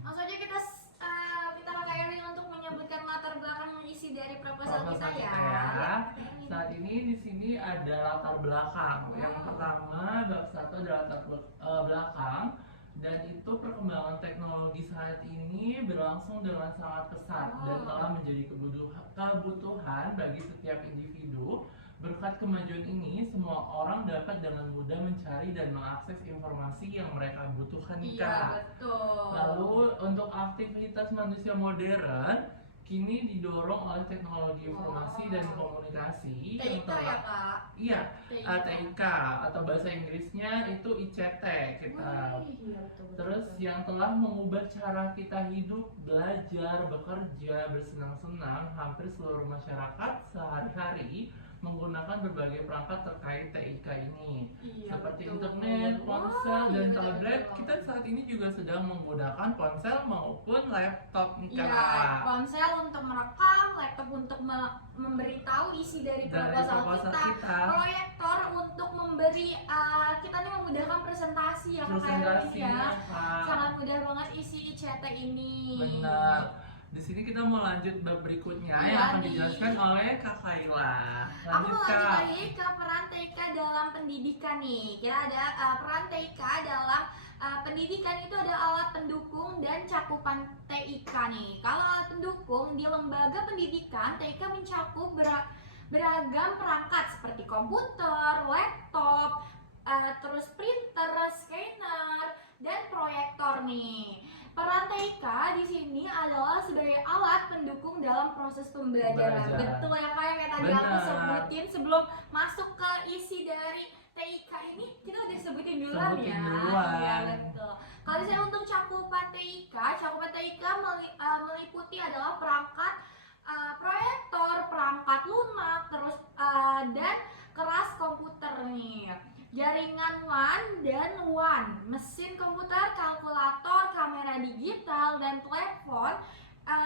Langsung aja kita minta Kak Erwin untuk menyebutkan latar belakang isi dari proposal kita Proposal ya. kita ya. Saat ini di sini ada latar belakang. Yang pertama, bab 1 ada latar belakang, dan itu perkembangan teknologi saat ini berlangsung dengan sangat pesat dan telah menjadi kebutuhan bagi setiap individu. Berkat kemajuan ini, semua orang dapat dengan mudah mencari dan mengakses informasi yang mereka butuhkan nih, Iya, Kak. betul. Lalu untuk aktivitas manusia modern kini didorong oleh teknologi informasi dan komunikasi yang TIK ya Kak? Iya, TIK. TIK atau bahasa Inggrisnya itu ICT kita. Iya, betul. Terus yang telah mengubah cara kita hidup, belajar, bekerja, bersenang-senang hampir seluruh masyarakat sehari-hari menggunakan berbagai perangkat terkait TIK ini. Iya, Seperti betul. internet, ponsel, dan Iya, tablet. betul. Kita saat ini juga sedang menggunakan ponsel maupun laptop nih, Iya, Kak. ponsel untuk merekam, laptop untuk memberitahu isi dari proposal kita, proyektor untuk memberi kita nih memudahkan presentasi ya Kak Erwin ya. Kak. Sangat mudah banget isi ICT ini. Benar. Di sini kita mau lanjut bab berikutnya Iya, yang akan nih. dijelaskan oleh Kak Kaila. Aku Lanjut, mau lanjut Kak. lagi ke peran TIK dalam pendidikan nih. Kita ada peran TIK dalam pendidikan itu ada alat pendukung dan cakupan TIK nih. Kalau alat pendukung di lembaga pendidikan, TIK mencakup beragam perangkat seperti komputer, laptop, terus printer, scanner, dan proyektor nih. Peran TIK di sini adalah sebagai alat pendukung dalam proses pembelajaran. Betul ya Kak, yang tadi aku sebutin sebelum masuk ke isi dari TIK ini, kita udah sebutin duluan ya. Iya, betul. Kalau saya untuk cakupan TIK meliputi adalah perangkat proyektor, perangkat lunak, terus dan keras komputer nih, jaringan WAN dan WAN, mesin komputer, kalkulator, kamera digital, dan telepon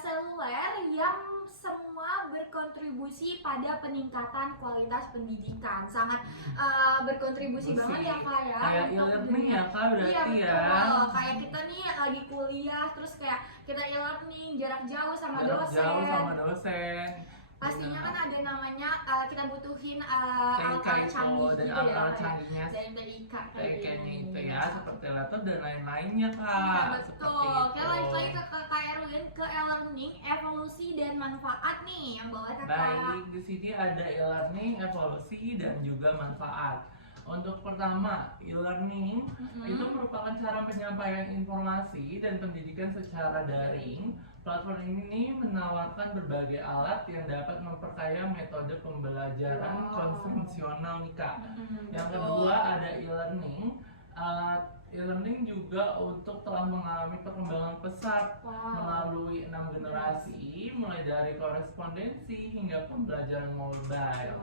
seluler yang semua berkontribusi pada peningkatan kualitas pendidikan. Sangat berkontribusi banget ya Kak ya. Kayak e-learning ya Kak berarti iya, betul. ya. Kayak kita nih lagi kuliah, terus kayak kita e-learning jarak jauh sama dosen. Pastinya kan ada namanya kita butuhin alat-alat canggih dan gitu alat-alat ya, canggihnya dari TIK TIK-nya itu ya, seperti laptop dan lain-lainnya Kak. Iya, betul. Kita lanjut lagi ke Kak Erwin, ke e-learning, evolusi dan manfaat nih yang bawa Kakak. Baik, di sini ada e-learning, evolusi dan juga manfaat. Untuk pertama, e-learning itu merupakan cara penyampaian informasi dan pendidikan secara daring. Platform ini menawarkan berbagai alat yang dapat memperkaya metode pembelajaran konvensional nih Kak. Yang kedua ada e-learning. E-learning juga telah mengalami perkembangan pesat melalui 6 generasi, mulai dari korespondensi hingga pembelajaran mobile.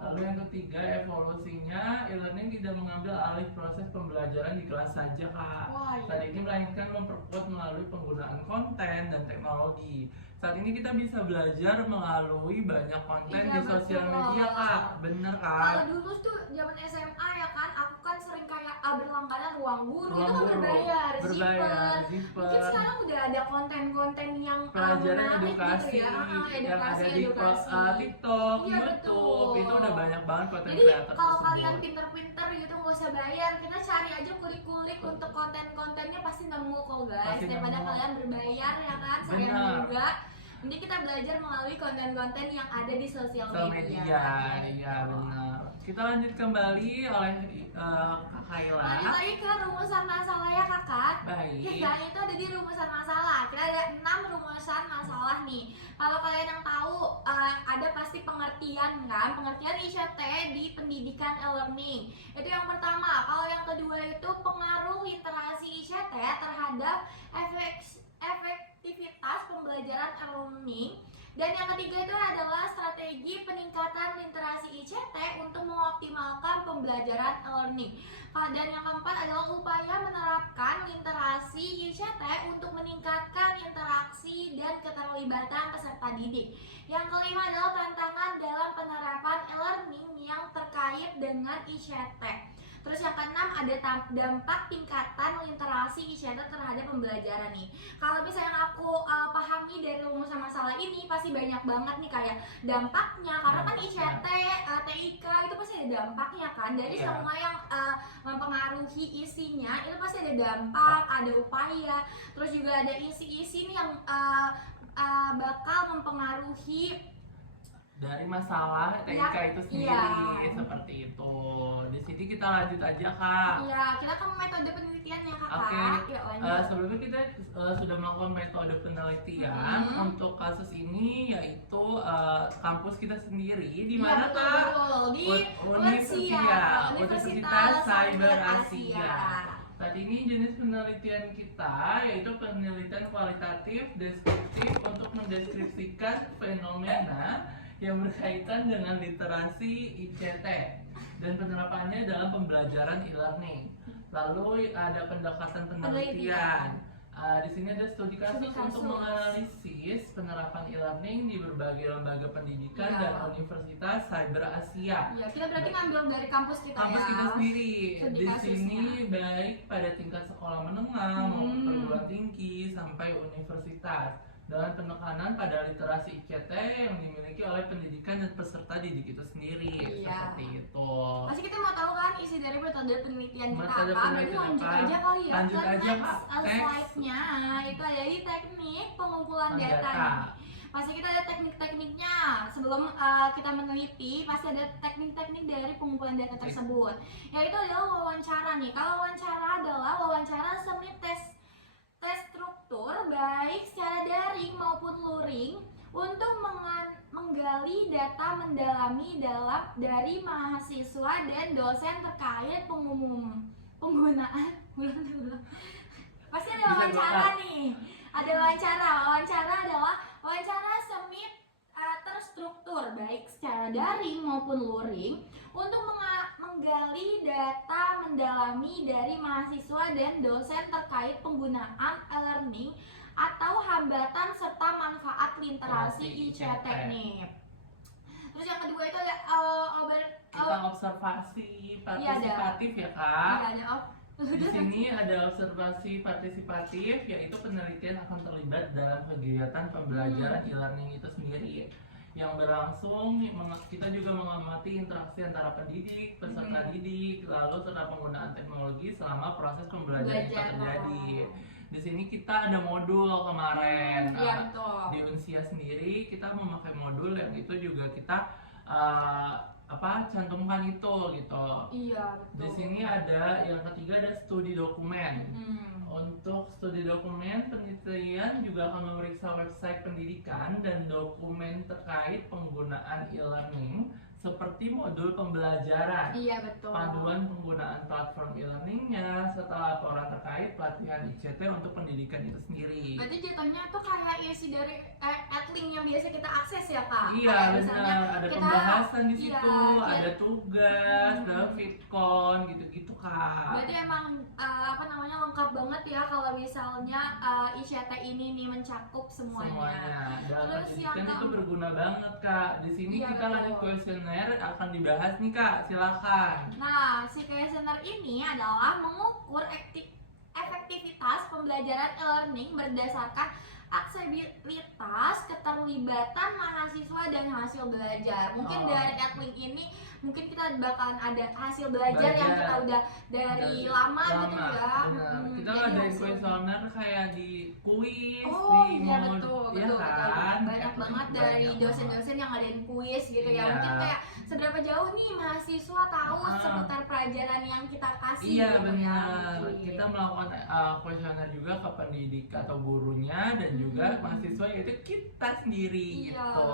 Lalu yang ketiga, evolusinya, e-learning tidak mengambil alih proses pembelajaran di kelas saja Kak. Saat ini melainkan memperkuat melalui penggunaan konten dan teknologi. Saat ini kita bisa belajar melalui banyak konten di sosial media Kak. Bener Kak? Kalau dulu tuh zaman SMA ya kan, aku kan sering kayak berlangganan ruang guru itu kan berbayar, Zipper. Mungkin sekarang udah ada konten-konten yang pelajaran edukasi gitu ya, yang ada di TikTok, iya, YouTube, itu udah banyak banget konten jadi kreator. Kalau kalian pinter-pinter gitu nggak usah bayar, kita cari aja kulik-kulik untuk konten-kontennya pasti nemu kok guys, daripada kalian berbayar ya kan, sayang juga. Jadi kita belajar melalui konten-konten yang ada di sosial media. Iya benar. Kita lanjut kembali oleh Kak Kaila. Lanjut lagi ke rumusan masalah ya kakak. Baik. Kita itu ada di rumusan masalah. Kita ada 6 rumusan masalah nih. Kalau kalian yang tahu ada pasti pengertian kan, pengertian ICT di pendidikan e-learning. Itu yang pertama. Kalau yang kedua itu pengaruh literasi ICT terhadap efektivitas pembelajaran e-learning. Dan yang ketiga itu adalah strategi peningkatan literasi ICT untuk mengoptimalkan pembelajaran e-learning. Dan yang keempat adalah upaya menerapkan literasi ICT untuk meningkatkan interaksi dan keterlibatan peserta didik. Yang kelima adalah tantangan dalam penerapan e-learning yang terkait dengan ICT. Terus yang keenam ada dampak tingkatan literasi ICT terhadap pembelajaran nih. Kalau misalnya aku pahami dari rumusan masalah ini pasti banyak banget nih kayak dampaknya, karena kan ICT, TIK itu pasti ada dampaknya kan, dari Iya. semua yang mempengaruhi isinya itu pasti ada dampak, ada upaya, terus juga ada isi-isi nih yang bakal mempengaruhi dari masalah TIK Ya, itu sendiri, iya. seperti itu. Di sini kita lanjut aja kak. Iya, kita ke metode penelitian ya kakak. Oke, Yuk lanjut. sebelumnya kita sudah melakukan metode penelitian untuk kasus ini, yaitu kampus kita sendiri, di mana Iya, betul, kak? betul. Di Universitas Cyber Asia. Saat ini jenis penelitian kita yaitu penelitian kualitatif deskriptif untuk mendeskripsikan fenomena yang berkaitan dengan literasi ICT dan penerapannya dalam pembelajaran e-learning. Lalu ada pendekatan penelitian. Di sini ada studi kasus untuk menganalisis penerapan e-learning di berbagai lembaga pendidikan dan Universitas Cyber Asia. Ya, kita berarti ngambil dari kampus kita Kampus ya. kita sendiri. Studi Di kasusnya. sini baik pada tingkat sekolah menengah maupun perguruan tinggi sampai universitas, dengan penekanan pada literasi ICT yang dimiliki oleh pendidikan dan peserta didik itu sendiri. Iya. Seperti itu. Pasti kita mau tahu kan isi dari metode penelitian kita Metode apa? Berarti penelitian lanjut apa? aja kali ya. Lanjut ke aja, next Kak. Next. slide-nya itu ada di teknik pengumpulan data. Data. nih. Pasti kita ada teknik-tekniknya. Sebelum kita meneliti, pasti ada teknik-teknik dari pengumpulan data tersebut. Yaitu adalah wawancara nih. Kalau wawancara adalah wawancara semi tes struktur baik secara daring maupun luring untuk menggali data mendalami dari mahasiswa dan dosen terkait penggunaan pasti ada Bisa wawancara buka. nih, ada wawancara adalah wawancara semi terstruktur baik secara daring maupun luring untuk menggali data mendalami dari mahasiswa dan dosen terkait penggunaan e-learning atau hambatan serta manfaat literasi ICT nih. Terus yang kedua itu ada Kita observasi partisipatif ya kak. Di sini ada observasi partisipatif, yaitu penelitian akan terlibat dalam kegiatan pembelajaran e-learning itu sendiri yang berlangsung. Kita juga mengamati interaksi antara pendidik, peserta didik, lalu serta penggunaan teknologi selama proses pembelajaran itu terjadi. Di sini kita ada modul kemarin. Iya, betul. Di Unsia sendiri kita memakai modul yang itu juga kita cantumkan itu gitu. Iya, betul. Di sini ada yang ketiga, ada studi dokumen. Untuk studi dokumen penelitian juga akan memeriksa website pendidikan dan dokumen terkait penggunaan e-learning seperti modul pembelajaran, Iya, betul. panduan penggunaan platform e-learningnya, serta laporan terkait pelatihan ICT untuk pendidikan itu sendiri. Berarti jatuhnya tuh kayak isi dari link yang biasa kita akses ya kak? Iya Kayak misalnya benar, ada kita- pembahasan di situ, iya, ada tugas, ada fitcon gitu-gitu kak. Berarti emang lengkap banget ya kalau misalnya ICT ini nih mencakup semuanya. Dalam Terus pendidikan yang itu berguna banget kak. Di sini Iya, kita lanjut betul. kuesioner akan dibahas nih kak, silakan. Nah, si kuesioner ini adalah mengukur efektivitas pembelajaran e-learning berdasarkan aksesibilitas, keterlibatan mahasiswa dan hasil belajar. Mungkin dari link ini mungkin kita bakalan ada hasil belajar yang kita udah dari lama gitu ya. Benar. Kita Jadi ada hasil- kuesioner kayak di kuis, Oh di iya, mod- betul, ya betul, kan? betul. Banyak Kayak banget gitu, dari banyak dosen-dosen yang ngadain kuis gitu ya. Iya. Mungkin kayak seberapa jauh nih mahasiswa tahu Ah. seputar pelajaran yang kita kasih Iya gitu benar. ya. mungkin. Kita melakukan kuesioner juga ke pendidik atau gurunya dan juga mahasiswa, yaitu kita sendiri Iya. gitu.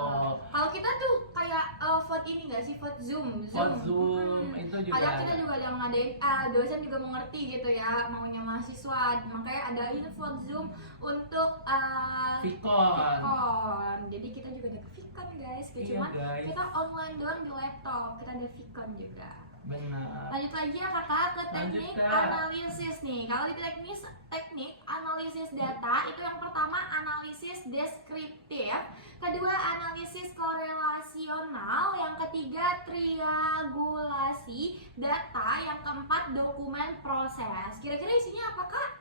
Kalau kita tuh kayak vote ini nggak sih, vote Zoom. Vote Zoom itu juga. Kadang kita juga ada ngadain, dosen juga mengerti gitu ya maunya mahasiswa, makanya adain vote Zoom untuk Vicon. Vicon. Jadi kita juga ada Vicon guys, kayak Iya, cuman guys. kita online doang di laptop, kita ada Vicon juga. Benar. Lanjut lagi ya kakak ke teknik Lanjut, Kak. analisis nih. Kalau di teknik analisis data itu yang pertama analisis deskriptif, kedua analisis korelasional, yang ketiga triangulasi data, yang keempat dokumen proses. Kira-kira isinya apa, Kak?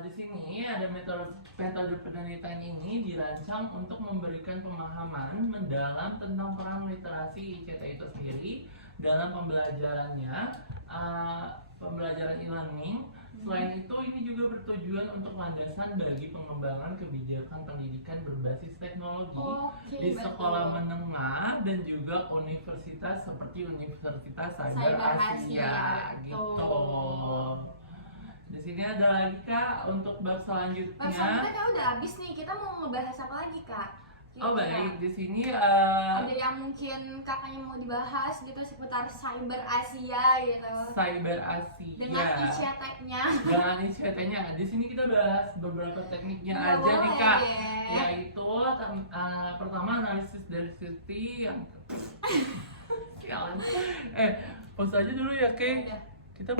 Di sini ada metode penelitian ini dirancang untuk memberikan pemahaman mendalam tentang peran literasi ICT itu sendiri dalam pembelajarannya, pembelajaran e-learning. Selain itu, ini juga bertujuan untuk landasan bagi pengembangan kebijakan pendidikan berbasis teknologi di sekolah menengah dan juga universitas seperti Universitas Cyber Asia gitu. Di sini ada lagi, Kak, untuk bab selanjutnya. Bab selanjutnya Kak udah habis nih. Kita mau ngebahas apa lagi, Kak? Oh baik, di sini ada yang mungkin kakaknya mau dibahas gitu seputar Cyber Asia gitu. Cyber Asia. Dengan ICT-nya. Dengan ICT-nya. Di sini kita bahas beberapa tekniknya Ya, aja nih, Kak. deh. Yaitu pertama analisis density yang sialan. Pause aja dulu ya, Kay. Udah. Kita